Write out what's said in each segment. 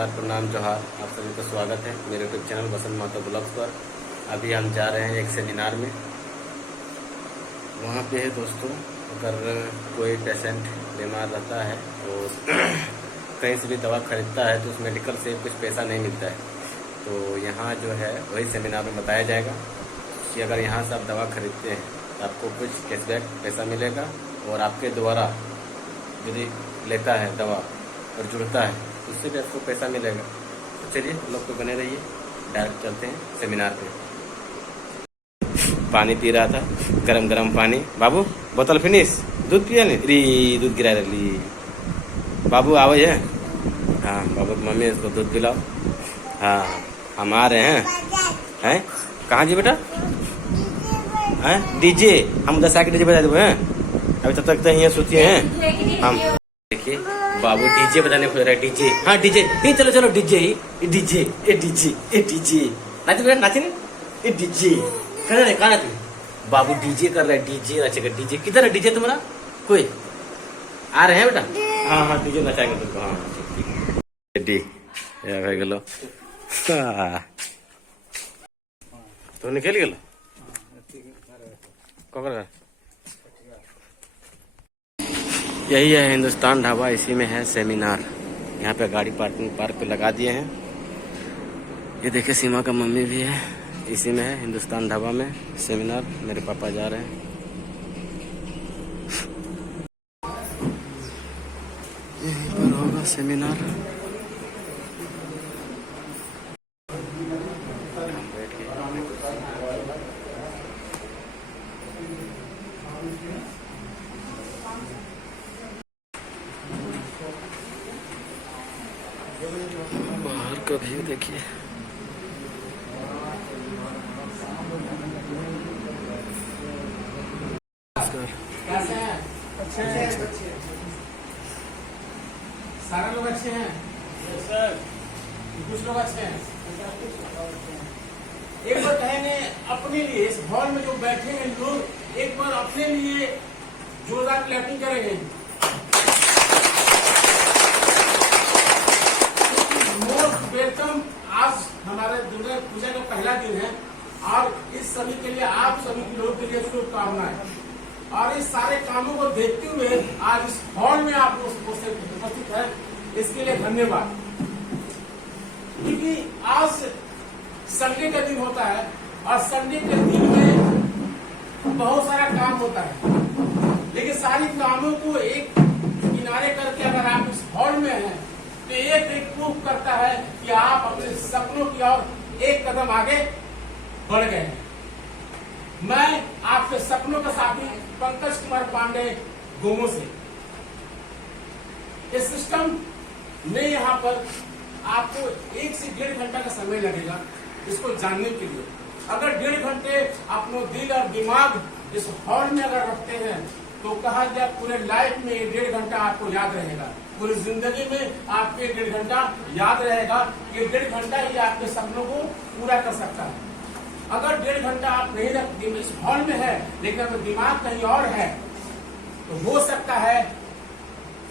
नमस्कार, प्रणाम, जोहार। आप सभी को स्वागत है मेरे यूट्यूब चैनल बसंत महतो ब्लॉग्स पर। अभी हम जा रहे हैं एक सेमिनार में। वहाँ पे है दोस्तों, अगर कोई पेशेंट बीमार रहता है और कहीं से भी दवा खरीदता है तो उस मेडिकल से कुछ पैसा नहीं मिलता है। तो यहाँ जो है वही सेमिनार में बताया जाएगा कि अगर यहाँ से आप दवा खरीदते हैं तो आपको कुछ कैशबैक पैसा मिलेगा, और आपके द्वारा यदि लेता है दवा और जुड़ता है तो उससे भी आपको पैसा मिलेगा। तो चलिए लोग तो बने रहिए, डायरेक्ट चलते हैं सेमिनार पे। पानी पी रहा था, गरम गरम पानी। बाबू बोतल फिनिश, दूध पिया नहीं री, दूध गिरा रही। बाबू आओ है। हाँ बाबू की मम्मी इसको दूध पिलाओ। हाँ हम आ रहे हैं कहाँ जी बेटा? हैं डीजे, हम 10 के डीजे बजा देंगे हैं। अभी तब तक तो यहाँ सोचिए हैं हम। देखिए बाबू डीजे बजाने को रहा है। डीजे, हाँ डीजे, नहीं चलो चलो डीजे, डीजे ए डीजे ए डीजे नाचे बेटा, नाचे नहीं ए डीजे कर रहे कहा नाचे। बाबू डीजे कर रहा है, डीजे नाचेगा। डीजे किधर है? डीजे तुम्हारा कोई आ रहे हैं बेटा? हाँ हाँ डीजे नचाएंगे तुमको। हाँ डी भाई गलो तो निकल गलो कौन। यही है हिंदुस्तान ढाबा, इसी में है सेमिनार। यहाँ पे गाड़ी पार्क पे लगा दिए हैं। ये देखिए सीमा का मम्मी भी है, इसी में है हिंदुस्तान ढाबा में सेमिनार। मेरे पापा जा रहे हैं। यहीं पर होगा सेमिनार। बाहर का व्यू देखिए। कैसे हैं? अच्छे हैं। सारे लोग अच्छे हैं सर, कुछ लोग अच्छे हैं। एक बार कहेंगे अपने लिए, इस हॉल में जो बैठे हैं लोग, एक बार अपने लिए जोरदार क्लैपिंग करेंगे। Most welcome. आज हमारे दुर्गा पूजा का पहला दिन है और इस सभी के लिए, आप सभी लोगों के लिए शुभकामनाएं। और इस सारे कामों को देखते हुए आज इस हॉल में आप उपस्थित है, इसके लिए धन्यवाद। क्योंकि आज संडे का दिन होता है और संडे के दिन में बहुत सारा काम होता है, लेकिन सारी कामों को एक किनारे करके अगर आप इस हॉल में हैं तो एक प्रूफ करता है कि आप अपने सपनों की ओर एक कदम आगे बढ़ गए हैं। मैं आपके सपनों का साथी पंकज कुमार पांडे गोमो से। इस सिस्टम में यहाँ पर आपको 1 से 1.5 घंटा का समय लगेगा इसको जानने के लिए। अगर 1.5 घंटे अपना दिल और दिमाग इस हॉल में अगर रखते हैं तो कहा जाए पूरे लाइफ में 1.5 घंटा आपको याद रहेगा, पूरी जिंदगी में आपके 1.5 घंटा याद रहेगा। ये 1.5 घंटा ही आपके सपनों को पूरा कर सकता है। अगर 1.5 घंटा आप नहीं रखते इस हॉल में है, लेकिन अगर दिमाग कहीं और है तो हो सकता है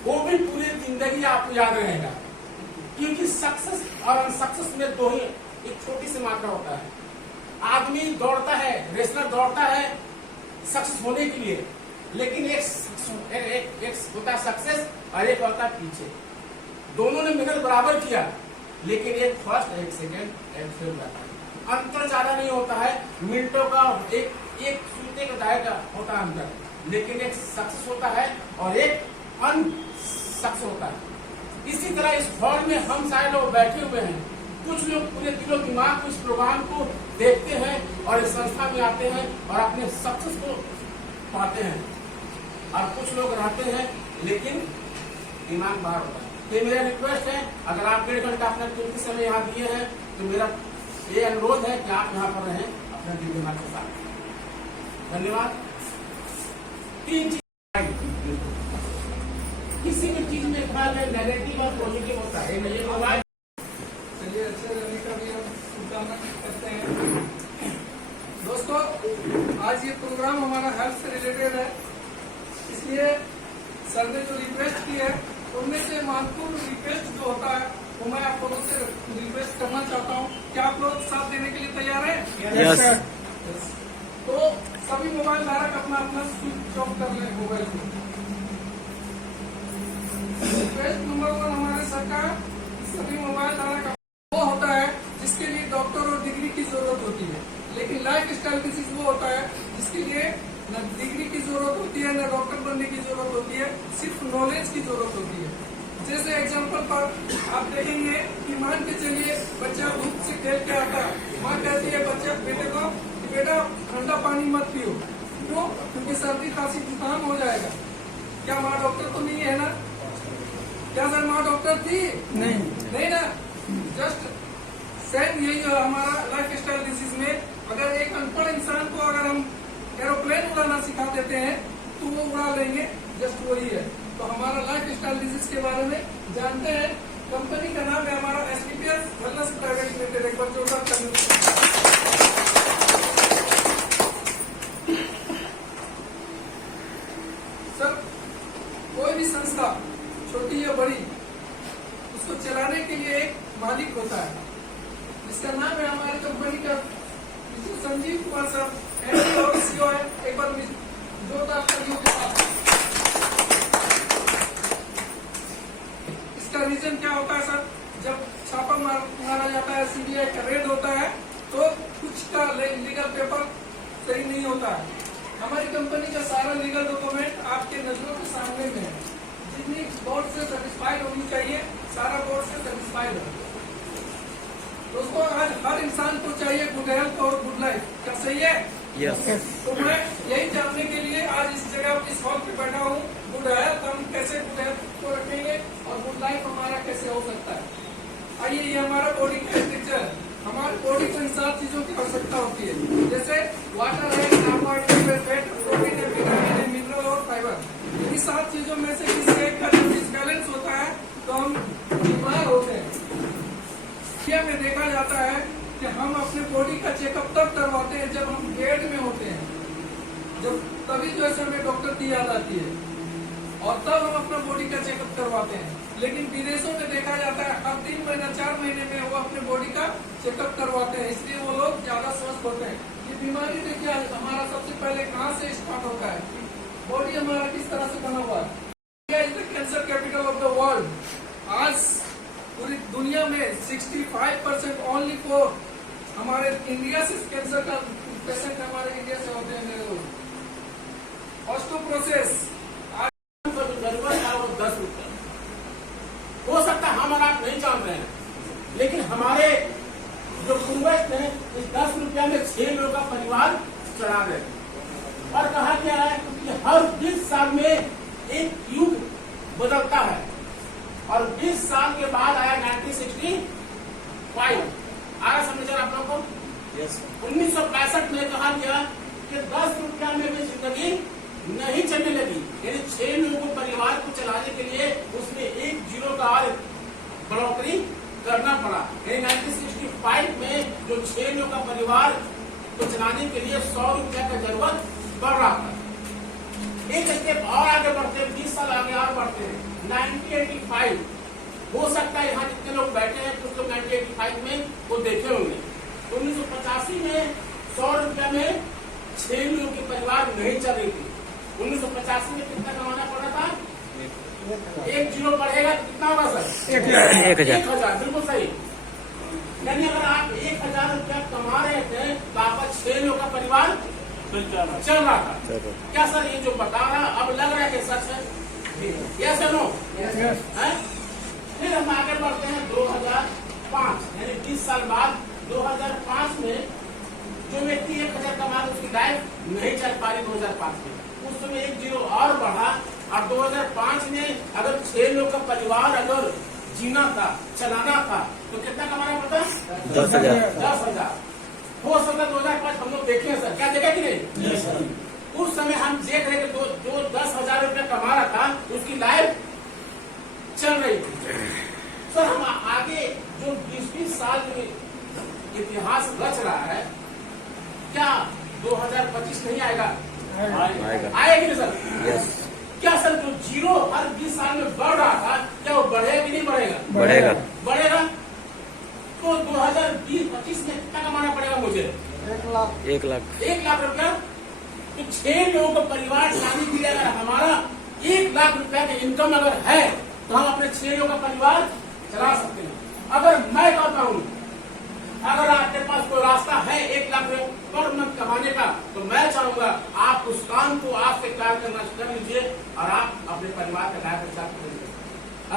वो भी पूरी जिंदगी आपको याद रहेगा। क्योंकि सक्सेस और अनसक्सेस में दो ही एक छोटी सी मात्रा होता है। आदमी दौड़ता है, रेसलर दौड़ता है सक्सेस होने के लिए, लेकिन एक होता है सक्सेस और एक होता है पीछे। दोनों ने मेहनत बराबर किया, लेकिन एक फर्स्ट, एक सेकेंड, एक थर्ड आता है। अंतर ज्यादा नहीं होता है, मिनटों का, एक सूते का दाए का होता है अंतर, लेकिन एक सक्सेस होता है और एक अनसक्सेस होता है। इसी तरह इस हॉल में हम सारे लोग बैठे हुए हैं। कुछ लोग पूरे दिलो दिमाग इस प्रोग्राम को देखते हैं और इस संस्था में आते हैं और अपने सक्सेस को पाते हैं, और कुछ लोग रहते हैं लेकिन दिमाग बाहर होता है। ये मेरा रिक्वेस्ट है, अगर आप 1.5 घंटा अपना कीमती समय यहाँ दिए हैं तो मेरा ये अनुरोध है कि आप यहाँ पर रहें अपने दिल दिमाग के साथ। धन्यवाद। 3 चीज, किसी भी चीज में नेगेटिव और पॉजिटिव होता है। चलिए, अच्छे रहने का भी हम शुभकामना करते हैं। दोस्तों, आज ये प्रोग्राम हमारा हेल्थ से रिलेटेड है, इसलिए सर ने जो रिक्वेस्ट की है उनमें से महत्वपूर्ण रिक्वेस्ट जो होता है वो मैं आप लोगों से रिक्वेस्ट करना चाहता हूँ कि आप लोग साथ देने के लिए तैयार हैं? यस तो सभी मोबाइल धारक अपना अपना स्विच ऑफ कर लें मोबाइल को। रिक्वेस्ट नंबर 1 हमारे सरकार सभी मोबाइल धारक वो होता है जिसके लिए डॉक्टर और डिग्री की जरूरत होती है, लेकिन लाइफ स्टाइल डिजीज वो होता है जिसके लिए न डिग्री की जरूरत होती है, न डॉक्टर बनने की जरूरत होती है, सिर्फ नॉलेज की जरूरत होती है। जैसे एग्जांपल पर आप देखेंगे कि मान के चलिए बच्चा धूप से खेल के आता है, माँ कहती है बच्चा बेटे को कि बेटा ठंडा पानी मत पियो, क्यों? क्योंकि सर्दी खांसी जुकाम हो जाएगा। क्या माँ डॉक्टर तो नहीं है ना? क्या सर माँ डॉक्टर थी? नहीं ना। जस्ट सेम यही है हमारा लाइफ स्टाइल डिजीज में। अगर एक अनपढ़ इंसान को अगर हम एरोप्लेन उड़ाना सिखा देते हैं तो वो उड़ा लेंगे, जस्ट वही है। तो हमारा लाइफ स्टाइल डिजीज के बारे में जानते हैं। कंपनी का नाम है हमारा SPPS वेलनेस प्राइवेट लिमिटेड। एक बार जोरदार सर, कोई भी संस्था छोटी या बड़ी उसको चलाने के लिए एक मालिक होता है, जिसका नाम है हमारी कंपनी का संजीव कुमार सर, MD और CEO है। एक बार जोरदार तालियों के साथ। इसका रीजन क्या होता है सर? जब छापा मारा जाता है, CBI का रेड होता है, तो कुछ का लीगल पेपर सही नहीं होता है। हमारी कंपनी का सारा लीगल डॉक्यूमेंट आपके नजरों के सामने में है। जितनी बोर्ड से सेटिस्फाइड होनी चाहिए, सारा बोर्ड से सेटिस्फाइड है। दोस्तों, आज हर इंसान को चाहिए गुड हेल्थ और गुड लाइफ। क्या सही है? यस तो मैं यही जानने के लिए आज इस जगह इस हॉल पे बैठा हूँ। गुड हेल्थ हम कैसे गुड हेल्थ को रखेंगे और गुड लाइफ हमारा कैसे हो सकता है। आइए, ये हमारा बॉडी का स्ट्रक्चर है। हमारी बॉडी को इन 7 चीजों की आवश्यकता होती है, जैसे वाटर है, कार्बोहाइड्रेट, फैट, प्रोटीन है, विटामिन है, मिनरल और फाइबर। इन 7 चीजों में से किसी एक का डिसबैलेंस होता है तो हम बीमार होते हैं। इंडिया में देखा जाता है कि हम अपने बॉडी का चेकअप तब करवाते हैं जब हम बेड में होते हैं, जब तभी जो है हमें डॉक्टर की याद आती है और तब हम अपना बॉडी का चेकअप करवाते हैं। लेकिन विदेशों में देखा जाता है हर 3 महीना 4 महीने में वो अपने बॉडी का चेकअप करवाते हैं, इसलिए वो लोग ज्यादा स्वस्थ होते हैं। ये बीमारी देखिए हमारा सबसे पहले कहाँ से स्टार्ट होता है, बॉडी हमारा किस तरह से बना हुआ है। India is the cancer capital of the world. आज पूरी दुनिया में 65% ओनली फॉर हमारे इंडिया से कैंसर का पेशेंट हमारे इंडिया से होते हैं। ऑस्टियोपोरोसिस जरूरत है वो 10 रुपये हो सकता है, हम और आप नहीं जान रहे हैं, लेकिन हमारे जो पूर्वज थे इस 10 रुपया में 6 लोगों का परिवार चढ़ा रहे थे। और कहा गया है कि हर 20 साल में एक युग बदलता है और 20 साल के बाद आया 1965। आया समझ आप लोगों को? 1965 में कहा गया कि 10 रुपया में भी जिंदगी नहीं चलने लगी, यानी 6 लोगों को परिवार को चलाने के लिए उसमें 1 जीरो का और बढ़ोतरी करना पड़ा। यानी 1965 में जो 6 लोगों का परिवार को चलाने के लिए 100 रुपया का जरूरत पड़ रहा था। एक स्टेप और आगे बढ़ते हैं, 20 साल आगे और बढ़ते हैं 1985। हो सकता है यहाँ जितने लोग बैठे हैं कुछ लोग 1985 में वो देखे होंगे। 1985 में 100 रुपया में 6 लोगों के परिवार नहीं चल रही थी। 1985 में कितना कमाना पड़ रहा था? 1 जीरो बढ़ेगा तो कितना होगा सर? 1000। बिल्कुल सही। यानी अगर आप 1000 रुपया कमा रहे थे तो आपका 6 लोगों का परिवार चल रहा था। क्या सर ये जो बता रहा अब लग रहा है कि सच है? यस या नो? फिर हम आगे बढ़ते हैं 2005, यानी 20 साल बाद 2005 में जो व्यक्ति 1000 कमा उसकी लाइफ नहीं चल पा रही 2005 में, उस समय 1 जीरो और बढ़ा और 2005 में अगर 6 लोग का परिवार अगर जीना था, चलाना था तो कितना कमाना पड़ता? 10,000। हो सकता 2005 हम लोग देखे हैं सर, क्या देखे कि नहीं? उस समय हम देख रहे थे जो 10,000 रुपया कमा रहा था उसकी लाइफ चल रही थी। सर हम आगे जो 20-20 साल में इतिहास रच रहा है, क्या 2025 नहीं आएगा? आएगा कि नहीं सर? क्या सर जो जीरो हर 20 साल में बढ़ रहा था, क्या वो बढ़ेगा कि नहीं बढ़ेगा? बढ़ेगा। बढ़ेगा। तो 2020-25 में कितना कमाना पड़ेगा मुझे? 1 लाख। 1 लाख रुपया। तो 6 लोगों का परिवार शादी के लिए अगर हमारा 1 लाख रुपया का इनकम अगर है तो हम अपने 6 लोगों का परिवार चला सकते हैं। अगर मैं कहता हूँ अगर आपके पास कोई रास्ता है 1 लाख रुपये पर मंथ कमाने का, तो मैं चाहूंगा आप उस काम को आप से कार्य करना कर लीजिए और आप अपने परिवार का कार्य प्रचार करेंगे।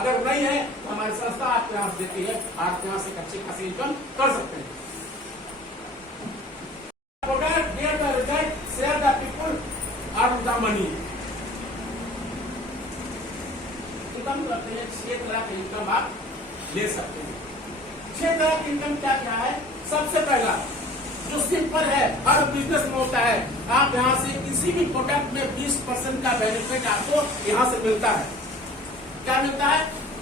अगर नहीं है तो हमारी संस्था आपके यहाँ देती है, आप यहाँ से एक अच्छी खासी इनकम कर सकते हैं। Share the result, share the people, earn the money. Income करते हैं 6 तरह का इनकम आप ले सकते हैं। 6 तरह की इनकम क्या क्या है? सबसे पहला जो सिंपल है, हर बिजनेस में होता है, आप यहाँ से किसी भी प्रोडक्ट में 20% का बेनिफिट आपको यहाँ से मिलता है। क्या मिलता है?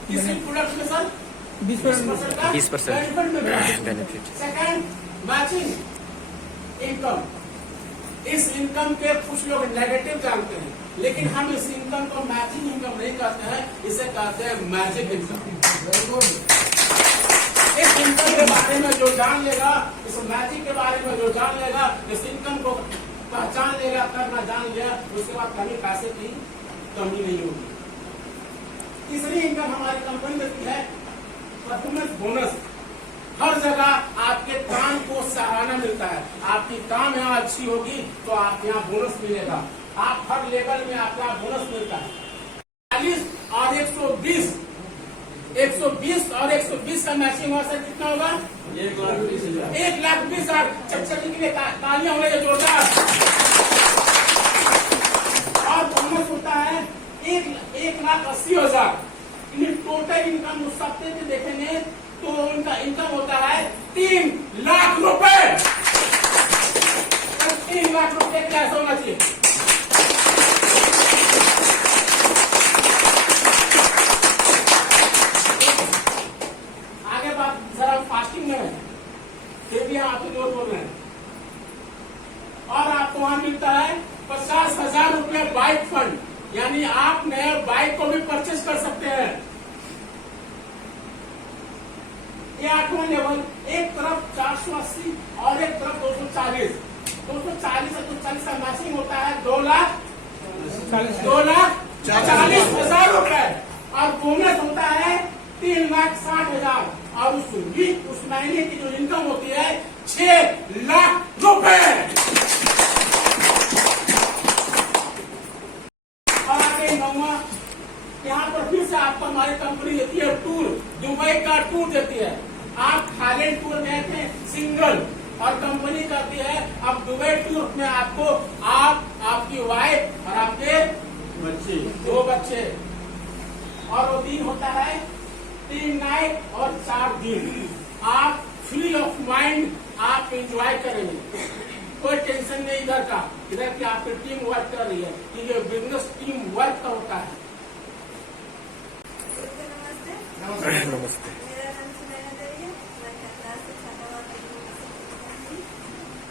किसी प्रोडक्ट में सर 20% का 20% benefit. Benefit. Second, matching income. इस इनकम के कुछ लोग नेगेटिव जानते हैं, लेकिन हम इस इनकम को मैचिंग इनकम नहीं कहते हैं, इसे कहते हैं मैजिक इनकम। इस इनकम के बारे में जो जान लेगा, इस मैजिक के बारे में जो जान लेगा, इस इनकम को पहचान लेगा, करना जान लिया, उसके बाद कभी पैसे की कमी नहीं होगी। तीसरी इनकम हमारी कंपनी देती है परफॉर्मेंस बोनस। हर जगह आपके काम को सराहना मिलता है। आपकी काम यहाँ अच्छी होगी तो आप यहाँ बोनस मिलेगा। आप हर लेवल में आपका बोनस मिलता है। 40 और 120, 120 और 120 का मैचिंग हुआ सर कितना होगा? 1,20,000। चकचकी के लिए तालियां हो रही है जोरदार। और बोनस होता है 1,80,000। टोटल इनकम उस हफ्ते में देखेंगे तो उनका इनकम होता है 3 लाख रुपए। 3 लाख रुपए क्या ऐसा होना चाहिए? आगे बात जरा फास्टिंग में है, फिर भी आप जोर बोल रहे हैं। और आपको वहां मिलता है 50,000 रुपये बाइक फंड, यानी आप नए बाइक को भी परचेज कर सकते हैं। ये 8वां लेवल, एक तरफ 480 और एक तरफ 240। 240 से 240 का मैचिंग होता है 2,40,000 रुपए। और बोनस होता है 3,60,000। और उस महीने की जो इनकम होती है 6 लाख रुपए। और आगे 9वां, यहाँ पर फिर से आपको हमारी कंपनी देती है टूर, दुबई का टूर देती है। आप थाईलैंड टूर गए थे सिंगल, और कंपनी करती है अब दुबई टूर में आपको आपकी वाइफ और आपके बच्चे, 2 बच्चे, और वो दिन होता है 3 नाइट और 4 दिन। आप फ्री ऑफ माइंड आप एंजॉय करेंगे, कोई टेंशन नहीं इधर का, इधर की आपकी टीम वर्क कर रही है, ये बिजनेस टीम वर्क का होता है। नमस्ते। मेरा नाम सुनैना देवी है। मैं छात्रा से छात्रावास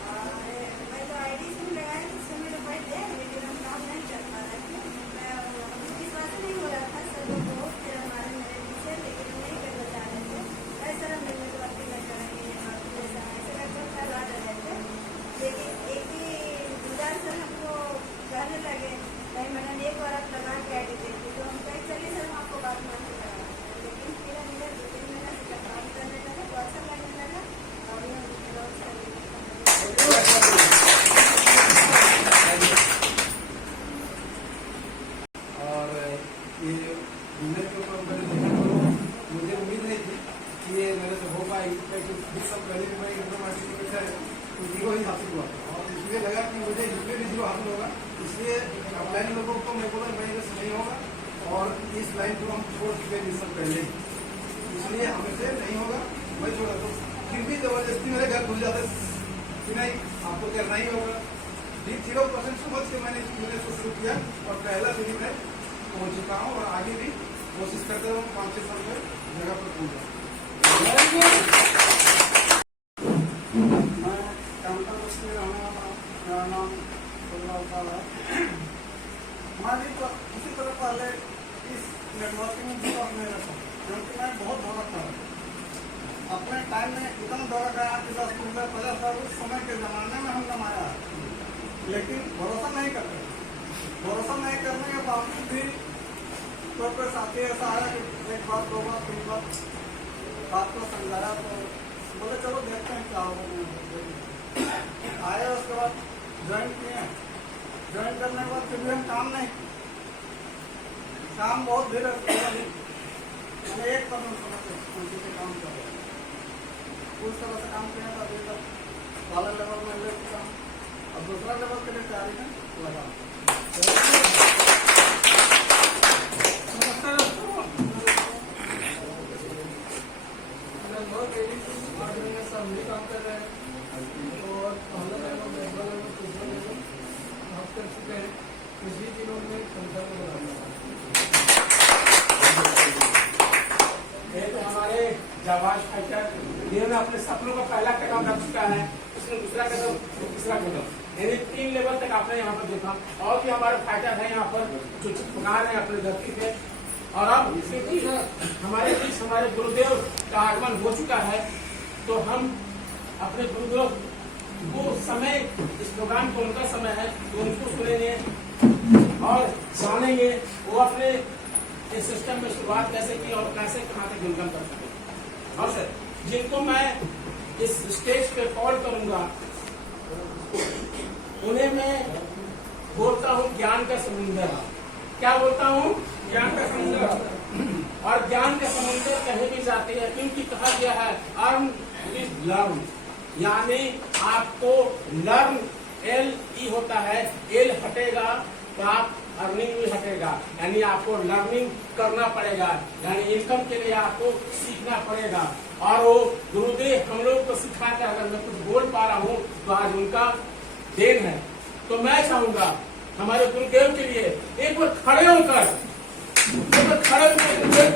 और मैं तो आईडी से लगाया, जिससे मेरा बर्थ है, लेकिन हम काम नहीं कर पा रहे थे। मैं विश्वास नहीं हो रहा था सर लोग बहुत थे हमारे मेरे पीछे, लेकिन नहीं करना चाह रहे थे। ऐसा हम मिलने के बाद नहीं करेंगे जैसा ऐसे लगभग करवा रहे थे, लेकिन एक ही गुजार सर हमको कहने लगे नहीं मैडम एक बार आप लगा के आईडी देखिए, तो हम कहीं चलिए सर हम आपको बात मान के लगा। लेकिन फिर हमने 2-3 महीना से काम करने लगा तो अच्छा लगने लगा और और ये बिजनेस के ऊपर मैंने देखा तो मुझे उम्मीद नहीं थी कि ये मेरे से हो पाएगी, क्योंकि सब पहले भी मैं एकदम आर्टिफिशियल है तो जीरो ही हासिल हुआ और इसलिए लगा कि मुझे इसमें भी जीरो हासिल होगा, इसलिए ऑफलाइन लोगों को मैं बोला मेरे से नहीं होगा और इस लाइन को हम छोड़ चुके हैं सब पहले, इसलिए हमें से नहीं होगा, मैं छोड़ा। तो फिर भी जबरदस्ती मेरे घर घुस जाते कि नहीं आपको करना ही होगा। 0% समझ के मैंने इस बिजनेस को शुरू किया और पहला दिन में पहुंच चुका हूँ और आगे भी कोशिश करते रहूँ 5-6 साल में जगह पर पहुंच जाऊँ। मैं कामता बस्ती में रहने वाला, मेरा नाम है। हमारी तो किसी तरह पहले इस नेटवर्किंग में विश्वास नहीं रखा, क्योंकि मैं बहुत दौड़ा था। अपने टाइम में इतना दौड़ा गया कि 10 15 50 साल उस समय के ज़माने में हम कमाया, लेकिन भरोसा नहीं करते। भरोसा नहीं करने के बावजूद भी तो कोई साथी ऐसा आया कि एक बार 2 बार 3 बार बात को समझाया, तो बोले चलो देखते हैं क्या होगा। आए उसके बाद ज्वाइन किए, ज्वाइन करने के बाद फिर भी हम काम नहीं, काम बहुत धीरे मैंने एक पर काम कर रहा उस तरह से काम किया था। अभी तक वाला लेवल में ले चुका हूँ, अब दूसरा लेवल के लिए तैयारी में लगा। नमस्कार दोस्तों, लगभग 8 महीने से हम भी काम कर रहे हैं और पहला लेवल दूसरा लेवल तीसरा लेवल आप कर चुके हैं। इसी दिनों में संख्या में ये तो हमारे जाबाज फाइटर जिन्होंने अपने सपनों का पहला कदम रख चुका है, उसने दूसरा कदम, तीसरा कदम, यानी 3 लेवल तक आपने यहाँ पर देखा। और भी हमारे फाइटर हैं यहाँ पर जो चिपका रहे हैं अपने धरती पे। और अब क्योंकि हमारे बीच हमारे गुरुदेव का आगमन हो चुका है, तो हम अपने गुरुदेव वो समय, इस प्रोग्राम को उनका समय है, तो उनको सुनेंगे और जानेंगे वो अपने इस सिस्टम में शुरुआत कैसे की और कैसे कहाँ तक इनकम कर सके। और सर जिनको मैं इस स्टेज पे कॉल करूंगा, उन्हें मैं बोलता हूँ ज्ञान का समुंदर। क्या बोलता हूँ? ज्ञान का समुंदर। और ज्ञान का समुंदर कहीं भी जाते हैं, क्योंकि कहा गया है अर्न विद लर्न, यानी आपको लर्न, LE होता है, L हटेगा तो आप अर्निंग भी हटेगा, यानी आपको लर्निंग करना पड़ेगा, यानी इनकम के लिए आपको सीखना पड़ेगा। और वो गुरुदेव हम लोग को सिखा के अगर मैं कुछ बोल पा रहा हूँ तो आज उनका देन है। तो मैं चाहूंगा हमारे गुरुदेव के लिए एक बार खड़े होकर, एक बार खड़े होकर गुरुदेव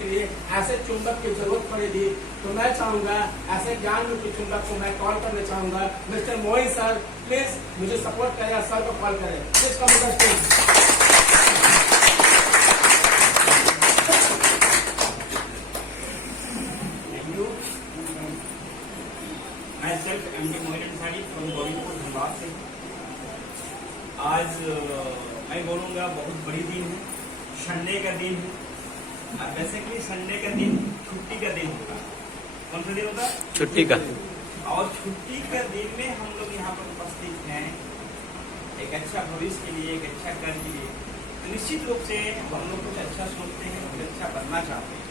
के लिए ऐसे चुंबक की जरूरत पड़ेगी। तो मैं चाहूंगा ऐसे ज्ञान रूपी चुंबक को मैं कॉल करना चाहूंगा। मिस्टर मोहित सर प्लीज मुझे सपोर्ट करें, सर को कॉल करें। Please come to the stage. Myself, MD Mohit Ansari from Govindpur Dhanbad से। आज मैं बोलूँगा बहुत बड़ी दिन है, संडे का दिन है। अब बेसिकली संडे का दिन छुट्टी का दिन होगा। कौन सा दिन होगा? छुट्टी का। और छुट्टी का दिन में हम लोग यहाँ पर उपस्थित हैं एक अच्छा भविष्य के लिए, एक अच्छा कर के लिए। तो निश्चित रूप से हम लोग कुछ अच्छा सोचते हैं, कुछ अच्छा करना चाहते हैं।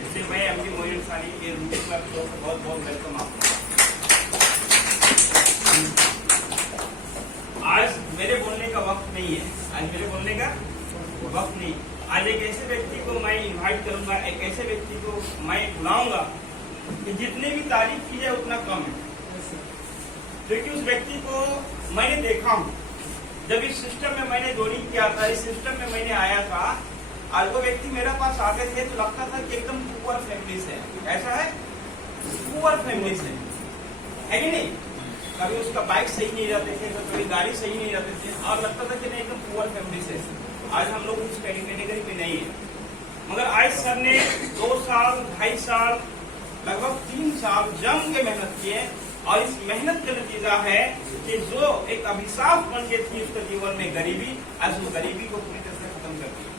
इसलिए मैं MD मोहित अंसारी के रूप में आपको बहुत बहुत वेलकम आपको। आज मेरे बोलने का वक्त नहीं है, आज मेरे बोलने का वक्त नहीं। आज एक ऐसे व्यक्ति को मैं इनवाइट करूंगा, एक ऐसे व्यक्ति को मैं बुलाऊंगा कि जितने भी तारीफ की जाए उतना कम है, क्योंकि उस व्यक्ति को मैंने देखा हूँ। जब इस सिस्टम में मैंने ज्वाइन किया था, इस सिस्टम में मैंने आया था, आज वो व्यक्ति मेरे पास आते थे तो लगता था कि एकदम पुअर फैमिली से है। ऐसा है, पुअर फैमिली से है कि नहीं? कभी उसका बाइक सही नहीं रहते थे, तो कभी गाड़ी सही नहीं रहते थे, और लगता था कि नहीं एकदम पुअर फैमिली से। आज हम लोग उस कैटेगरी पे नहीं है, मगर आज सर ने 2 साल, 2.5 साल, लगभग 3 साल जम के मेहनत किए और इस मेहनत का नतीजा है कि जो एक अभिशाप बन के थी उसके जीवन में गरीबी, आज उस गरीबी को पूरी तरह से खत्म कर दिया।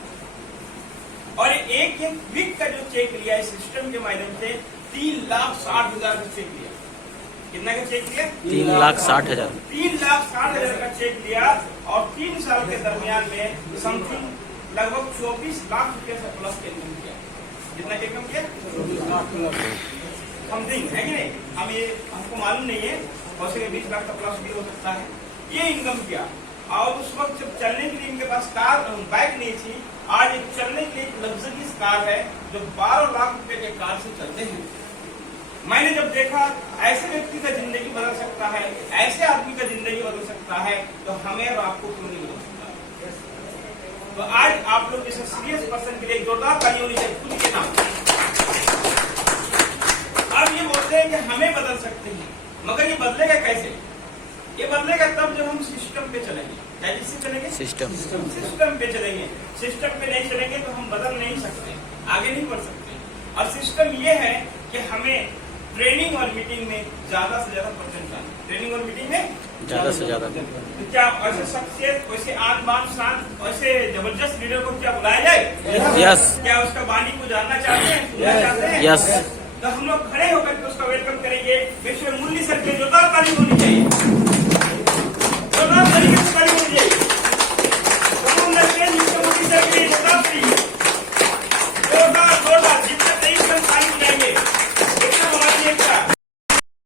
और एक वीक का जो चेक लिया इस सिस्टम के माध्यम से 3,60,000 का चेक लिया। कितना का चेक लिया? 3,60,000। 3,60,000 का चेक लिया और 3 साल के दरमियान में समथिंग लगभग 24 लाख रुपए से प्लस का इनकम किया। कितना का इनकम किया? समथिंग है कि नहीं, हमको मालूम नहीं है, हो सके 20 लाख का प्लस भी हो सकता है। ये इनकम किया और उस वक्त जब चलने के लिए इनके पास कार बाइक नहीं थी, आज एक चलने के लिए एक लग्जरीज कार है जो 12 लाख रुपए के कार से चलते हैं। मैंने जब देखा ऐसे व्यक्ति का जिंदगी बदल सकता है, ऐसे आदमी का जिंदगी बदल सकता है, तो हमें और आपको क्यों नहीं बदल सकता? तो आज आप लोग इस सीरियस पर्सन के लिए जोरदार ताली होनी चाहिए खुद के नाम। अब ये बोलते हैं कि हमें बदल सकते हैं, मगर ये बदलेगा कैसे? ये बदलेगा तब जब हम सिस्टम पे चलेंगे। क्या चीज से चलेंगे? सिस्टम पे चलेंगे। सिस्टम पे नहीं चलेंगे तो हम बदल नहीं सकते, आगे नहीं बढ़ सकते। और सिस्टम ये है कि हमें ट्रेनिंग और मीटिंग में ज्यादा से ज्यादा परसेंट आना। ट्रेनिंग और मीटिंग में ज्यादा से ज्यादा। क्या ऐसे शख्सियत, वैसे आन बान शान, वैसे जबरदस्त लीडर को क्या बुलाया जाए? यस। क्या उसका वाणी को जानना चाहते हैं, सुनना चाहते हैं? यस। तो हम लोग खड़े होकर के उसका वेलकम करेंगे। विश्व मुरली सर के जोरदार ताली होनी चाहिए, जोरदार तरीके से ताली होनी चाहिए। मुरली सर के लिए जोरदार चाहिए, जोरदार जितने तेईस में ताली बजाएंगे इतना हमारी एकता,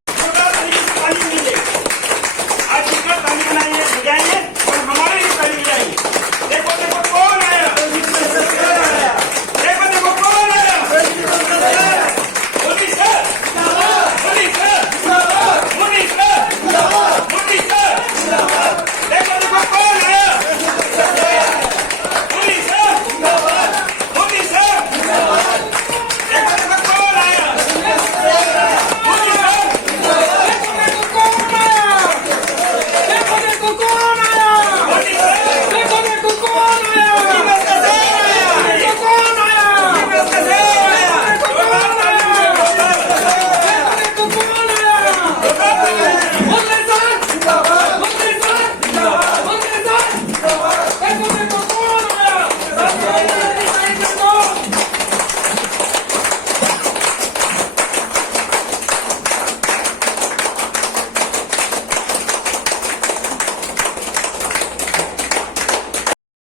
जोरदार तरीके से ताली होनी चाहिए। आज जितना ताली बजाएंगे और हमारे लिए ताली बजाएंगे। देखो देखो कौन आया, देखो देखो कौन आया। Modi sir, Modi sir, Modi sir, Modi sir, देखो देखो कौन आया। मोदी सर, मोदी सर, देखो देखो कौन आया। मोदी सर, मोदी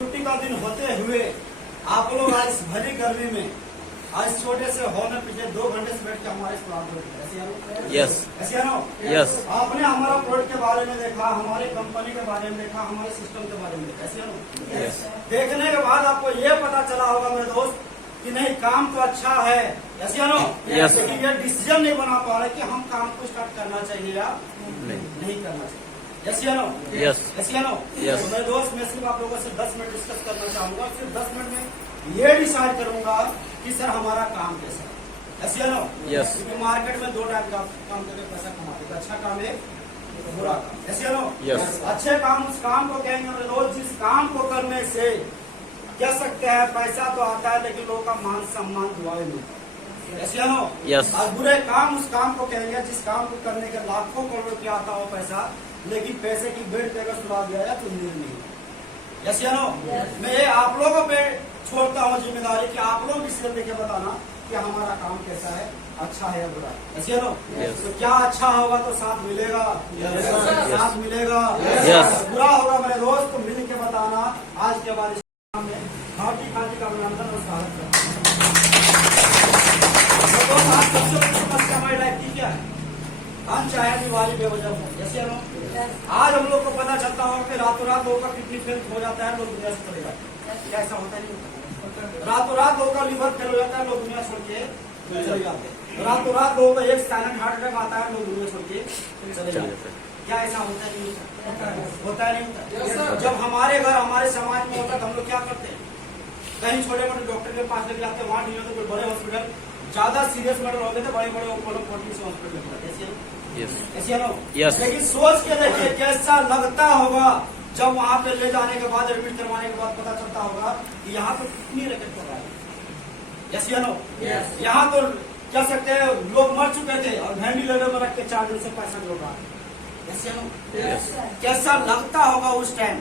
छुट्टी का दिन होते हुए आप लोग आज इस भरी गर्मी में आज छोटे से हॉल में पिछले 2 घंटे से बैठ के हमारे इस प्लान को यस। ऐसे है ना? यस। आपने हमारा प्रोडक्ट के बारे में देखा, हमारी कंपनी के बारे में देखा, हमारे सिस्टम के बारे में देखा, ऐसे है ना? यस। देखने के बाद आपको ये पता चला होगा मेरे दोस्त कि नहीं काम तो अच्छा है, ऐसे है ना? यस। लेकिन ये डिसीजन नहीं बना पा रहे कि हम काम को स्टार्ट करना चाहिए या नहीं करना चाहिए। ऐसे है ना? यस। ऐसे है ना? यस। तो मेरे दोस्त मैं सिर्फ आप लोगों से 10 मिनट डिस्कस करना चाहूंगा। सिर्फ 10 मिनट में ये डिसाइड करूंगा कि सर हमारा काम कैसा है। ऐसे है ना? यस। क्योंकि मार्केट में 2 टाइप का काम करके पैसा कमाते हैं, अच्छा काम है, बुरा काम। ऐसे है ना? यस। अच्छे काम उस काम को कहेंगे मेरे दोस्त जिस काम को करने से कह सकते हैं पैसा तो आता है लेकिन लोगों का मान सम्मान दुआएं मिलता है। ऐसे है ना? यस। और बुरे काम उस काम को कहेंगे जिस काम को करने के लाखों करोड़ रुपया आता हो पैसा, लेकिन पैसे की बेड पे अगर सुला दिया जाए तो नींद नहीं। ऐसे है ना? मैं ये आप लोगों पे छोड़ता हूँ जिम्मेदारी कि आप लोग डिसीजन लेके बताना कि हमारा काम कैसा है, अच्छा है या बुरा है। ऐसे है ना? तो क्या अच्छा होगा तो साथ मिलेगा, साथ मिलेगा। बुरा होगा मेरे दोस्त तो मिल के बताना। आज के बाद इस काम में खाटी खाटी का अभिनंदन और स्वागत करता हूं। आज सबसे बड़ी समस्या हमारी लाइफ की क्या है? हम चाहे दिवाली बेवजह हो, जैसे है ना? आज हम लोग को पता चलता हो कि रातों रात लोगों का किडनी फेल हो जाता है, लोग दुनिया से चले जाते हैं। क्या ऐसा होता नहीं होता? रातों रात लोगों का लिवर फेल हो जाता है, लोग दुनिया छोड़ के चले जाते हैं। रातों रात लोगों का एक साइलेंट हार्ट अटैक आता है, लोग दुनिया छोड़ के चले जाते हैं। क्या ऐसा होता है नहीं होता है नहीं होता? जब हमारे घर हमारे समाज में होता है तो हम लोग क्या करते हैं? कहीं छोटे मोटे डॉक्टर के पास लेके जाते हैं, वहाँ नहीं होते कोई बड़े हॉस्पिटल, ज्यादा सीरियस मैटर होते थे बड़े बड़े अपोलो फोर्टिस हॉस्पिटल। ऐसे है ना? लेकिन सोच के देखिए कैसा लगता होगा जब वहाँ पे ले जाने के बाद एडमिट करवाने के बाद पता चलता होगा कि यहाँ पे कितनी रकम पड़ रहा है। ऐसे है ना? यहाँ तो कह सकते हैं लोग मर चुके थे और वेंटिलेटर में रख के 4 दिन से पैसा जोड़ रहा है। ऐसे नो कैसा लगता होगा उस टाइम,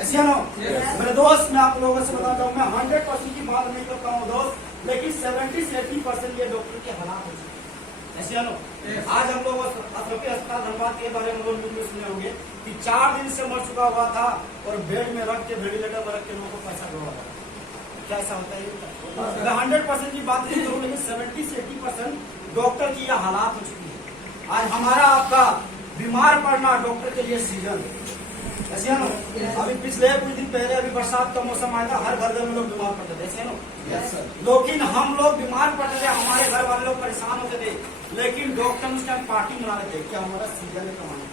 ऐसे नो मेरे दोस्त, मैं आप लोगों से बताता हूँ, मैं 100% की बात नहीं करता हूँ दोस्त, लेकिन 70 से 80% ये डॉक्टर के हालात हो चुके हैं। ऐसे नो आज हम लोग अशरफी अस्पताल धनबाद के बारे में लोग सुने होंगे कि 4 दिन से मर चुका हुआ था और बेड में रख के वेंटिलेटर में रख के लोगों को पैसा जोड़ा था। क्या ऐसा होता है? मैं 100% की बात नहीं करूँ, लेकिन 70 से 80% डॉक्टर की यह हालात हो चुकी है। आज हमारा आपका बीमार पड़ना डॉक्टर के लिए सीजन है। ऐसे है ना, अभी पिछले कुछ दिन पहले अभी बरसात का मौसम आया था, हर घर में लोग बीमार पड़ते थे, ऐसे है ना। लेकिन हम लोग बीमार पड़ते थे, हमारे घर वाले लोग परेशान होते थे, लेकिन डॉक्टर उस टाइम पार्टी मना रहे थे, क्या हमारा सीजन है कमाने।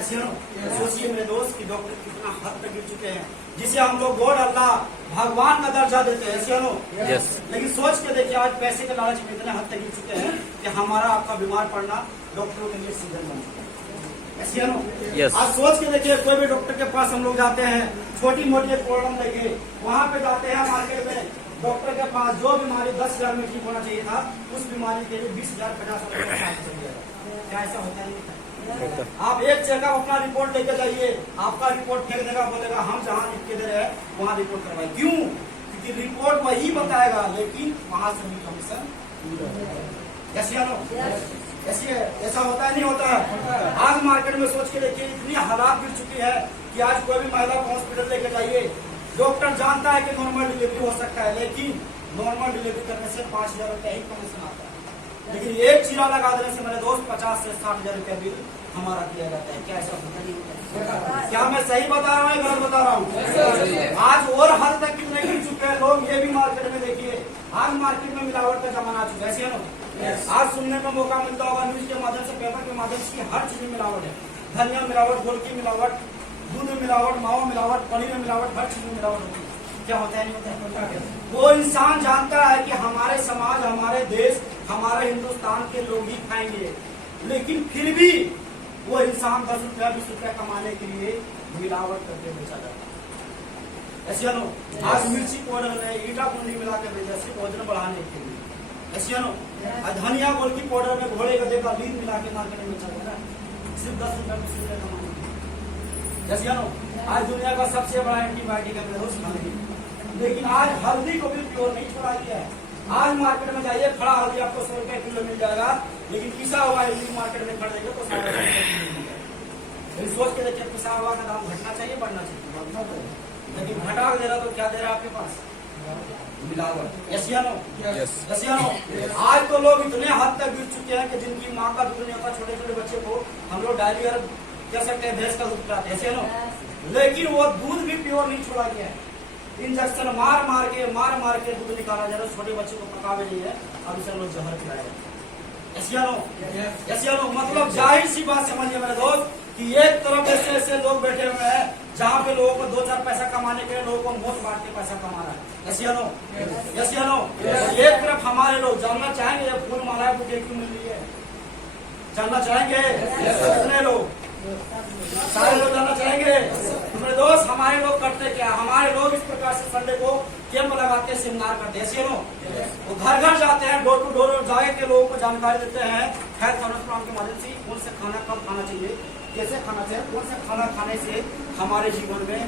ऐसे है ना, सोचिए मेरे दोस्त कि डॉक्टर कितना हद तक गिर चुके हैं, जिसे हम लोग गॉड अल्लाह भगवान का दर्जा देते हैं। ऐसे है ना, लेकिन सोच के देखिए आज पैसे के लालच में इतने हद तक गिर चुके हैं कि हमारा आपका बीमार पड़ना डॉक्टरों के लिए सीजन बन चुका है। ऐसे है ना, आज सोच के देखिए कोई भी डॉक्टर के पास हम लोग जाते हैं, छोटी मोटी प्रॉब्लम देखिए, वहाँ पे जाते हैं मार्केट में, डॉक्टर के पास जो बीमारी 10,000 में ठीक होना चाहिए था, उस बीमारी के लिए 20,000 50,000 क्या ऐसा होता है? आप एक चेकअप अपना रिपोर्ट लेके जाइए, आपका रिपोर्ट फेंक देगा, बोलेगा हम जहाँ लिख के दे रहे हैं वहाँ रिपोर्ट करवाए। क्यों? क्योंकि रिपोर्ट वही बताएगा, लेकिन वहाँ से भी कमीशन ऐसी है। ऐसा होता है नहीं होता है? आज मार्केट में सोच के देखिए इतनी हालात गिर चुकी है कि आज कोई भी महिला को हॉस्पिटल लेके जाइए, डॉक्टर जानता है कि नॉर्मल डिलीवरी हो सकता है, लेकिन नॉर्मल डिलीवरी करने से 5,000 रुपया ही कमीशन आता है, लेकिन एक चीरा लगा देने से मेरे दोस्त 50 से 60,000 रुपया बिल हमारा दिया जाता है। क्या ऐसा होता नहीं होता है? क्या मैं सही बता रहा हूँ, गलत बता रहा हूँ? आज और हद तक कितने गिर चुके हैं लोग, ये भी मार्केट में देखिए, आज मार्केट में मिलावट का जमाना आ चुका है। ऐसे है ना, आज सुनने का मौका मिलता होगा न्यूज के माध्यम से, पेपर के माध्यम से, हर चीज में मिलावट है। धनिया मिलावट, गोल की मिलावट, दूध में मिलावट, मावा मिलावट, पनीर में मिलावट, हर चीज में मिलावट होती है। क्या होता है नहीं होता है? वो इंसान जानता है कि हमारे समाज, हमारे देश, हमारे हिंदुस्तान के लोग ही खाएंगे, लेकिन फिर भी वो इंसान 10 रुपया 20 रुपया कमाने के लिए मिलावट करके बेचा जाता है। ऐसे नो आज मिर्ची पाउडर में ईटा कुंडी मिला के बेचा, सिर्फ वजन बढ़ाने के लिए। ऐसे नो धनिया गोल की पाउडर में घोड़े का देखा लीद मिला के मार्केट में बेचा जाता है, सिर्फ 10 रुपया 20 रुपया कमाने के लिए। जैसे नो आज दुनिया का सबसे बड़ा एंटीबायोटिक है हल्दी, लेकिन आज हल्दी को भी प्योर नहीं छोड़ा गया है। आज मार्केट में जाइए, खड़ा हल्दी आपको 100 रुपए किलो मिल जाएगा, लेकिन पिसा हुआ हल्दी मार्केट में खरीदेंगे तो 100 रुपए किलो मिल जाएगा। लेकिन सोच के देखिए पिसा हुआ का दाम घटना चाहिए बढ़ना चाहिए, लेकिन घटा दे रहा तो क्या दे रहा है आपके पास? मिलावट। ऐसे नो आज तो लोग इतने हद तक गिर चुके हैं कि जिनकी माँ का दूध नहीं होता, छोटे छोटे बच्चे को हम लोग डायरी कह सकते हैं भैंस का दूध पिलाते हैं। ऐसे नो, लेकिन वो दूध भी प्योर नहीं छोड़ा गया है, इंजेक्शन मार मार के दूध निकाला जा रहा है, छोटे बच्चे को पकावे नहीं है, अब इसे लोग जहर पिलाया जाता है। ऐसे नो मतलब जाहिर सी बात समझिए मेरे दोस्त कि एक तरफ ऐसे लोग बैठे हुए हैं जहाँ पे लोगों को 2-4 पैसा कमाने के लिए लोगों को मोट बांट के पैसा कमा रहा है। ऐसे नो एक तरफ हमारे लोग जानना चाहेंगे ये फूल माला बुके क्यों मिल रही है, जानना चाहेंगे कितने लोग? सारे लोग जानना चाहेंगे। मेरे दोस्त हमारे लोग करते क्या? हमारे लोग इस प्रकार से संडे को कैंप लगाते, सेमिनार करते हैं। ऐसे नो वो घर घर जाते हैं, डोर टू डोर जाए के लोगों को जानकारी देते हैं हेल्थ प्रोग्राम के माध्यम से, कौन से खाना कब खाना चाहिए, कैसे खाना चाहिए, कौन से खाना खाने से हमारे जीवन में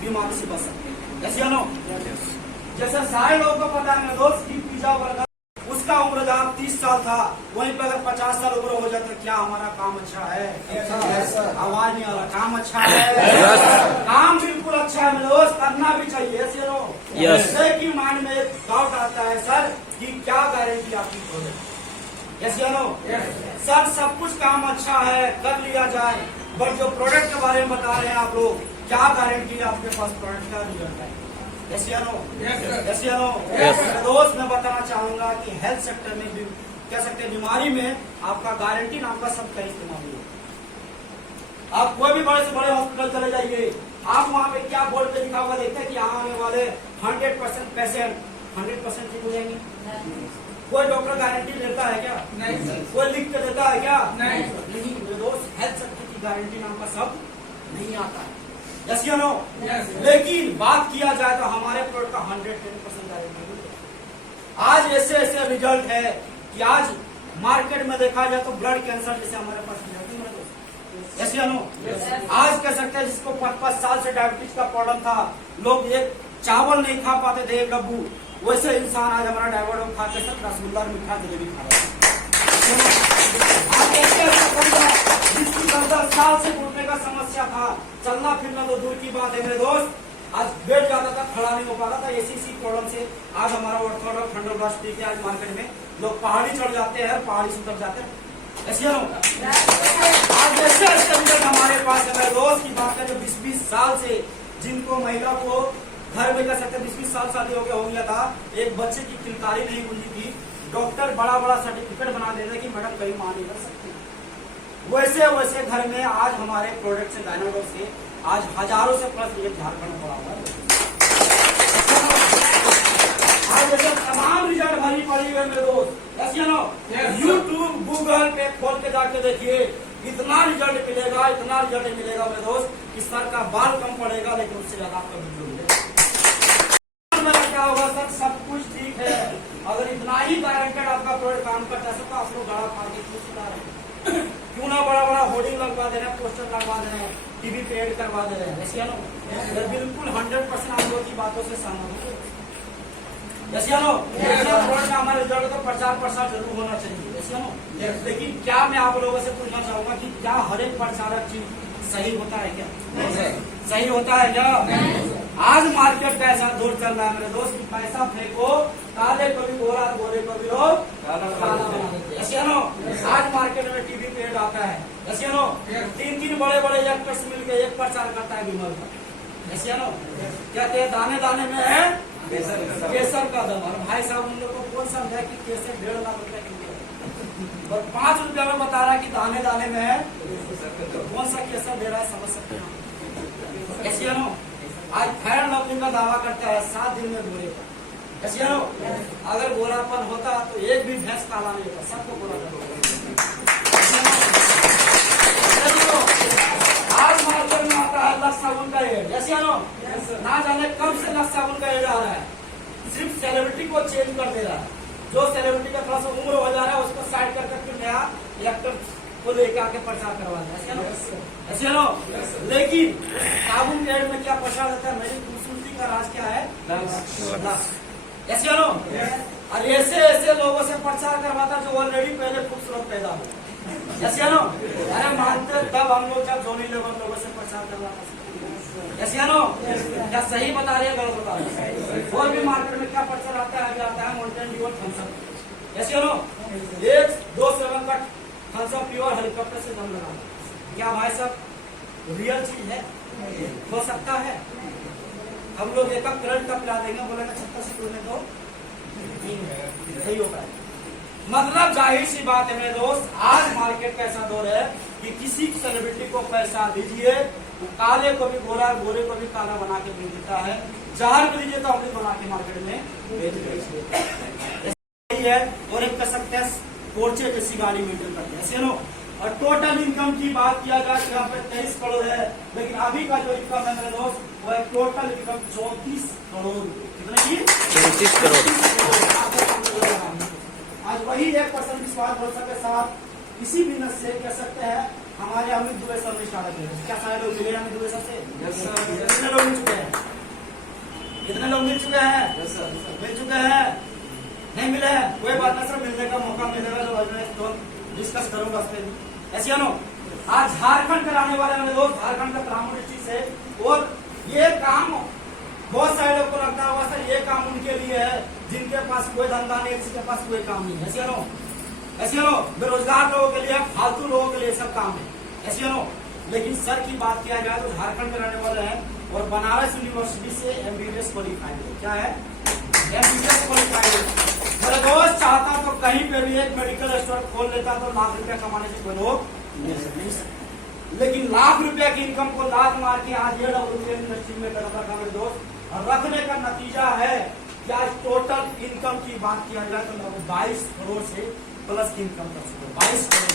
बीमारी से बच सकते हैं। ऐसे नो जैसे सारे लोगों को पता है मेरे दोस्त की पिज्जा बर्गर उसका उम्र जहाँ 30 साल था, वहीं पर अगर 50 साल उम्र हो जाता, क्या हमारा काम अच्छा है? आवाज नहीं आ रहा, काम अच्छा है, काम बिल्कुल अच्छा है मेरे दोस्त, करना भी चाहिए। ऐसे नो की माइंड में एक डाउट आता है सर कि क्या गारंटी आपकी प्रोडक्ट? ऐसे नो सर सब कुछ काम अच्छा है, कर लिया जाए, बट जो प्रोडक्ट के बारे में बता रहे हैं आप लोग, क्या गारंटी है आपके पास प्रोडक्ट का रिजल्ट है? ऐसे नो दोस्त मैं बताना चाहूंगा कि हेल्थ सेक्टर में भी कह सकते हैं बीमारी में आपका गारंटी नाम का शब्द का इस्तेमाल हुआ। आप कोई भी बड़े से बड़े हॉस्पिटल चले जाइए, आप वहाँ पे क्या बोर्ड पे लिखा हुआ देखते हैं कि यहाँ आने वाले 100% पेशेंट 100% ठीक हो जाएंगे? कोई डॉक्टर गारंटी देता है क्या? नहीं। कोई लिख के देता है क्या? नहीं। दोस्त हेल्थ सेक्टर की गारंटी नाम का शब्द नहीं आता है। ऐसे नो लेकिन बात किया जाए तो हमारे प्रोडक्ट का 110% गारंटी आज ऐसे ऐसे रिजल्ट है कि आज मार्केट में देखा जाए तो ब्लड कैंसर जैसे हमारे पास रिजल्ट है मेरे दोस्त। ऐसे अनु आज कह सकते हैं जिसको 5-5 साल से डायबिटीज का प्रॉब्लम था, लोग एक चावल नहीं खा पाते थे एक डब्बू, वैसे इंसान आज हमारा डायबिटीज खा के सब रसगुल्ला मीठा जलेबी खा रहा है। आज ऐसे ऐसा बंदा जिसकी 10 साल से घुटने का समस्या था, चलना फिरना तो दूर की बात है मेरे दोस्त, आज बैठ जाता था, खड़ा नहीं हो पाता था, ऐसी प्रॉब्लम से आज हमारा ऑर्थोडॉक्स फंडोब्लास्ट ठीक है। आज मार्केट में लोग पहाड़ी चढ़ जाते हैं, पहाड़ी से उतर जाते हैं। ऐसे आज ऐसे रिजल्ट हमारे पास है मेरे दोस्त की बात है, जो 20-20 साल से जिनको महिला को घर में कर सकते 20-20 साल शादी हो गया था, एक बच्चे की किलकारी नहीं गुंजी थी, डॉक्टर बड़ा बड़ा सर्टिफिकेट बना देते कि मैडम कहीं मां नहीं कर सकती, वैसे वैसे घर में आज हमारे प्रोडक्ट से गायनाडॉक्स के आज हजारों से प्लस रिजल्ट झारखंड में पड़ा हुआ है। आज ऐसे तमाम रिजल्ट भरी पड़ी है मेरे दोस्त। ऐसे नो यूट्यूब गूगल पे खोल के जाके देखिए, इतना रिजल्ट मिलेगा, इतना रिजल्ट मिलेगा मेरे दोस्त कि सर का बाल कम पड़ेगा, लेकिन उससे ज्यादा आपका वीडियो मिलेगा। क्या होगा सर, सब कुछ ठीक है, अगर इतना ही गारंटेड आपका प्रोडक्ट काम करता है तो आप लोग गाड़ा फाड़ के क्यों सुधा रहे हैं? क्यों ना बड़ा बड़ा होर्डिंग लगवा दे रहे हैं, पोस्टर लगवा दे रहे हैं, टीवी पे एड करवा दे रहे हैं। ऐसे नो बिल्कुल 100% आप लोग की बातों से सहमत हूँ। ऐसे नो प्रोडक्ट का हमारे रिजल्ट तो प्रचार प्रसार जरूर होना चाहिए। ऐसे नो लेकिन क्या मैं आप लोगों से पूछना चाहूंगा कि क्या हर एक प्रचारक चीज सही होता है क्या? सही होता है क्या? आज मार्केट का ऐसा दौर चल रहा है मेरे दोस्त, पैसा फेंको, काले को भी गोरा, गोरे को भी लोग काला बना देते हैं। ऐसे नो आज मार्केट में टीवी पे एड आता है, ऐसे नो 3-3 बड़े बड़े एक्टर्स मिलकर एक प्रचार करता है विमल का। ऐसे नो कहते हैं दाने दाने में है केसर का दम, और भाई साहब उन लोग को कौन समझा कि केसर 1.5 लाख रुपए की और 5 रुपया में बता रहा है कि दाने दाने में है, कौन सा केसर दे रहा है समझ सकते हैं। ऐसे नो आज फेयर लवली का दावा करता है 7 दिन में गोरे का। ऐसे नो अगर गोरापन होता तो एक भी भैंस काला नहीं होता, सबको गोरा कर। आज मार्केट में आता है लक्स साबुन का एड, ऐसे नो ना जाने कब से लक्स साबुन का एड आ रहा है, सिर्फ सेलिब्रिटी को चेंज कर दे रहा है। जो सेलिब्रिटी का थोड़ा सा उम्र हो जा रहा है उसको साइड करके नया एक्टर को लेकर आके प्रचार करवा दें। ऐसे नो लेकिन साबुन के एड में क्या प्रचार होता है, मेरी खूबसूरती का राज क्या है, ऐसे नो और ऐसे ऐसे लोगों से प्रचार करवाता जो ऑलरेडी पहले खूबसूरत पैदा हो। ऐसे नो अरे मानते तब हम लोग जब जोनी लोगों से प्रचार करवाता। ऐसे नो क्या सही बता रहे हैं गलत बता रहे हैं? और भी मार्केट में क्या प्रचार आता है, आता है माउंटेन ड्यू थम्स अप। ऐसे नो 1-2 सेवन का थम्स अप प्योर हेलीकॉप्टर से दम लगा, क्या भाई साहब रियल चीज है? हो सकता है हम लोग एक करंट का पिला देंगे, बोलेंगे 76 से में तो सही होता है। मतलब जाहिर सी बात है मेरे दोस्त, आज मार्केट का ऐसा दौर है कि किसी सेलिब्रिटी को पैसा दीजिए, वो काले को भी गोरा, गोरे को भी काला बना के बेच देता है, जहर भी दीजिए तो अमृत बना के मार्केट में बेच देता है। और एक कह सकते हैं पोर्चे जैसी गाड़ी मेंटेन करते हैं। ऐसे नो और टोटल इनकम की बात किया जाए तो यहाँ पे 23 करोड़ है, लेकिन अभी का जो इनकम है मेरे दोस्त वो है टोटल इनकम 34 करोड़। कितने की? 34 करोड़। आज वही 1% विश्वास भरोसा के साथ इसी बिजनेस से कह सकते हैं हमारे अमित दुबे सर ने स्टार्ट किया। क्या सारे लोग मिले अमित दुबे सर से? कितने लोग मिल चुके हैं? कितने लोग मिल चुके हैं? मिल चुके हैं? नहीं मिले हैं? कोई बात नहीं सर, मिलने का मौका मिलेगा तो डिस्कस करूंगा उस पर। ऐसे नो आज झारखंड कराने वाले मेरे दोस्त, झारखंड का ग्रामीण डिस्ट्रिक्ट से, और ये काम बहुत सारे लोग को लगता होगा सर ये काम उनके लिए है जिनके पास कोई धंधा नहीं, किसी के पास कोई काम नहीं। ऐसे नो बेरोजगार लोगों के लिए, फालतू लोगों के लिए सब काम है। ऐसे नो लेकिन सर की बात किया जाए तो झारखंड के रहने वाले हैं और बनारस यूनिवर्सिटी से MBBS क्वालिफाइड है। क्या है? MBBS क्वालिफाइड है। मेरा दोस्त चाहता तो कहीं पे भी एक मेडिकल स्टोर खोल लेता तो लाख रुपया कमाने से कोई लोग नहीं, लेकिन लाख रुपया की इनकम को लात मार के आज ये इंडस्ट्री में कर रखा मेरे दोस्त, और रखने का नतीजा है कि आज टोटल इनकम की बात किया जाए तो लगभग 22 करोड़ से प्लस की इनकम कर सकते, 22 करोड़।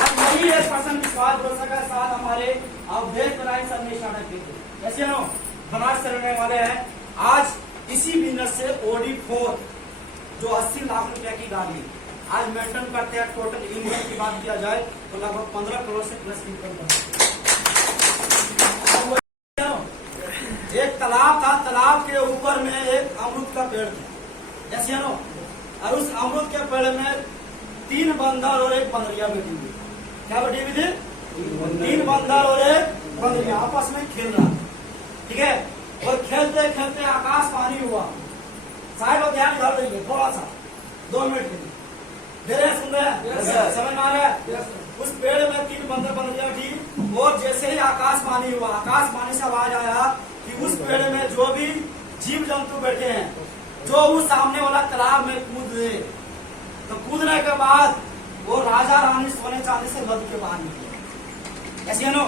आज वही 1% विश्वास भरोसा के साथ हमारे अवधेश नारायण सर ने इशारा किए थे। ऐसे नो बनारस से रहने वाले हैं, आज इसी बिजनेस से OD4 जो 80 लाख रुपए की गाड़ी आज मेंटेन करते हैं। टोटल इनकम की बात किया जाए तो लगभग 15 करोड़ से प्लस इनकम करते हैं। एक तालाब था, तालाब के ऊपर में एक अमरूद का पेड़ था, ऐसे नो, और उस अमरूद के पेड़ में 3 बंदर और एक बंदरिया बैठी हुई। क्या बैठी हुई थी? 3 बंदर और एक बंदरिया आपस में खेल रहा, ठीक है। और खेलते खेलते आकाशवाणी हुआ। साइड और ध्यान इधर देंगे थोड़ा सा, 2 मिनट के लिए। मेरे सुन रहे हैं? समझ में आ रहा है? उस पेड़ में 3 बंदर बंदरिया थी, और जैसे ही आकाशवाणी हुआ, आकाशवाणी से आवाज आया कि उस पेड़ में जो भी जीव जंतु बैठे हैं, जो उस सामने वाला तालाब में कूद दे। तो कूदने के बाद वो राजा रानी सोने चांदी से लद के बाहर निकले। ऐसे नो,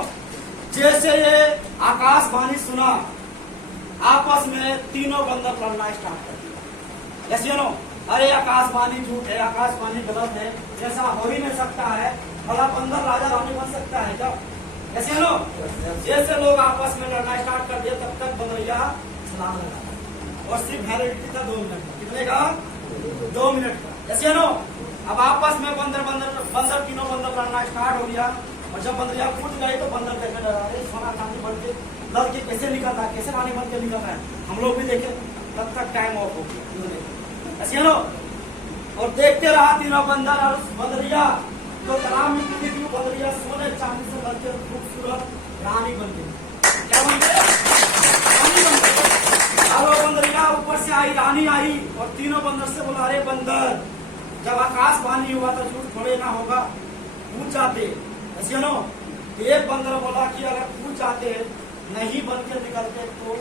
जैसे ये आकाशवाणी सुना, आपस में तीनों बंदर लड़ना स्टार्ट कर दिया। ऐसे नो, अरे आकाशवाणी झूठ है, आकाशवाणी गलत है, ऐसा हो ही नहीं सकता है, भला बंदर राजा रानी बन सकता है क्या? ऐसे नो, जैसे लोग आपस में लड़ना स्टार्ट कर दिया, तब तक बंदरिया छलांग लगा, और सिर्फ वैलिडिटी था 2 मिनट का। कितने का? 2 मिनट का। ऐसे नो, अब आपस में बंदर तीनों बंदर लड़ना स्टार्ट हो गया, और जब बंदरिया कूद गए तो बंदर देखने लगा, अरे सोना चांदी बन के लड़ के कैसे निकलता है, कैसे रानी बन के निकलता है, हम लोग भी देखे। तब तक टाइम ऑफ हो गया। ऐसे नो, और देखते रहा तीनों बंदर और बंदरिया, तो तालाब में कूदी थी बंदरिया, सोने चांदी से लड़ के खूबसूरत रानी बन गई। क्या बन गई? रानी बन गई। अब वो बंदरिया ऊपर से आई, रानी आई, और तीनों बंदर से बोला, अरे बंदर, जब आकाशवाणी हुआ तो झूठ थोड़े ना होगा, कूद जाते। ऐसे नो, एक बंदर बोला कि अगर कूद जाते नहीं बन के निकलते तो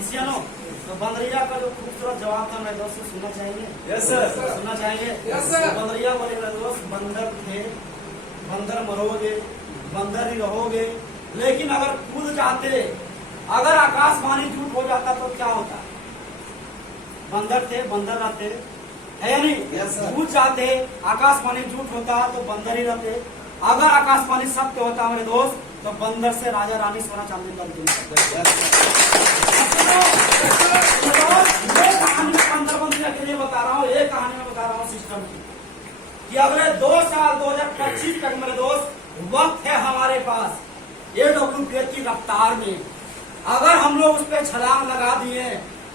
ऐसे नो। तो बंदरिया का जो खूबसूरत जवाब था मेरे दोस्त से सुनना चाहिए। यस सर, सुनना चाहिए। Yes sir. बंदरिया बोले, मेरे दोस्त, बंदर थे, बंदर मरोगे, बंदर ही रहोगे, लेकिन अगर कूद जाते, अगर आकाशवाणी झूठ हो जाता तो क्या होता? बंदर थे, बंदर रहते, है या नहीं? कूद जाते, आकाशवाणी झूठ होता तो बंदर ही रहते। अगर आकाशवाणी सत्य होता मेरे दोस्त, तो बंदर से राजा रानी सोना चांदी लड़ते। ये कहानी में बंदर बंदरिया के लिए बता रहा हूँ, एक कहानी में बता रहा हूँ सिस्टम की, कि अगले 2 साल 2025 तक मेरे दोस्त वक्त है हमारे पास। AWPH की रफ्तार में अगर हम लोग उस पर छलांग लगा दिए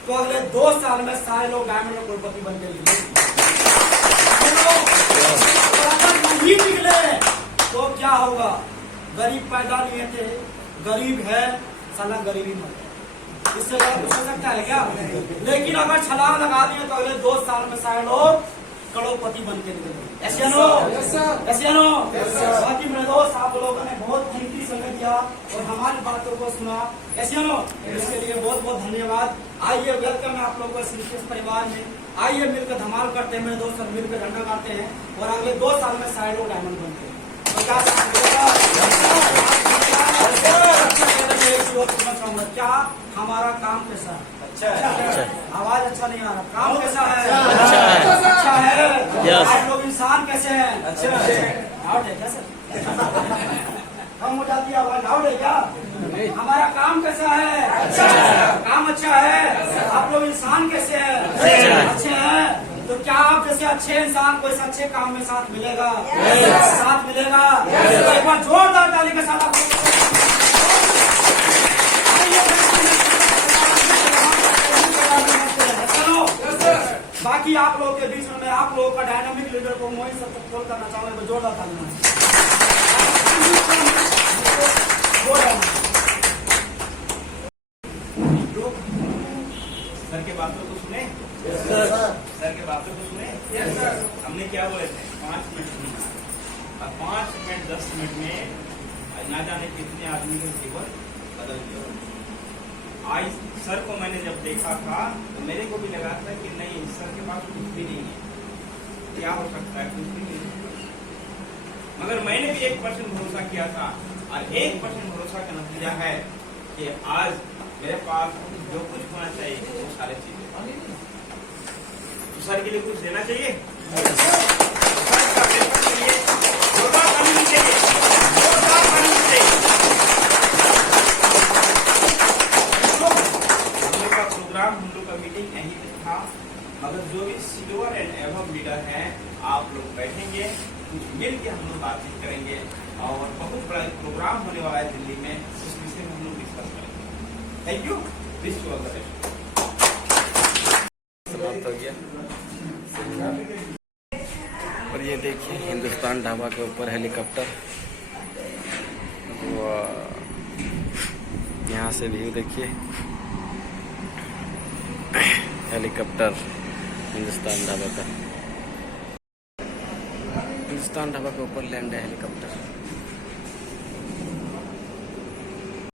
तो अगले 2 साल में सारे लोग डायमंड करोड़पति बन के निकले। अगर नहीं निकले तो क्या होगा? गरीब पैदा नहीं थे, गरीब है, साला गरीबी मर गया। इससे ज्यादा कुछ हो सकता है क्या? लेकिन अगर छलांग लगा दिए तो अगले 2 साल में सारे लोग करोड़पति बन के निकले। ऐसे नो, ऐसे नो। बाकी मेरे दोस्त, आप लोगों ने बहुत कीमती समय दिया और हमारी बातों को सुना। ऐसे नो, इसके लिए बहुत बहुत धन्यवाद। आइए, वेलकम है आप लोगों को इस परिवार में। आइए मिलकर धमाल करते हैं मेरे दोस्त, मिलकर झंडा गाड़ते हैं, और अगले 2 साल में सारे लोग डायमंड बनते हैं। तो क्या क्या हमारा काम कैसा है? अच्छा है। आवाज अच्छा नहीं आ रहा, काम कैसा है? अच्छा है। आप लोग इंसान कैसे हैं? अच्छा है। डाउट है क्या सर? कम हो जाती है आवाज, डाउट है क्या? हमारा काम कैसा है? अच्छा है। काम अच्छा है। आप लोग इंसान कैसे हैं? अच्छे हैं। तो क्या आप जैसे अच्छे इंसान को इस अच्छे काम में साथ मिलेगा? साथ मिलेगा। एक बार जोरदार ताली के साथ बाकी आप लोगों के बीच में मैं आप लोगों का डायनामिक लीडर को मोहित सर कॉल करना चाहूंगा, तो जोरदार ताली। सर के बातों को सुने? सर के बातों को सुने? हमने क्या बोले थे? 5 मिनट सुनना, और 5 मिनट 10 मिनट में ना जाने कितने आदमी का जीवन बदल गया। आज सर को मैंने जब देखा था तो मेरे को भी लगा था कि नहीं, सर के पास कुछ भी नहीं है, क्या हो सकता है, कुछ भी नहीं। मगर मैंने भी 1% भरोसा किया था, और 1% भरोसा का नतीजा है कि आज मेरे पास जो कुछ होना चाहिए वो सारे चीजें। तो सर के लिए कुछ देना चाहिए, प्रोग्राम हम लोग का मीटिंग सिल्वर एंड एवब लीडर हैं, आप लोग बैठेंगे, कुछ मिल के हम लोग बातचीत करेंगे और बहुत बड़ा प्रोग्राम होने वाला है दिल्ली में, उस विषय में हम लोग डिस्कस करेंगे। Thank you, wish you all the best. समाप्त हो गया। और ये देखिए हिंदुस्तान ढाबा के ऊपर हेलीकॉप्टर, यहाँ से व्यू देखिए, हेलीकॉप्टर हिंदुस्तान ढाबा का, हिंदुस्तान ढाबा के ऊपर लैंड है हेलीकॉप्टर।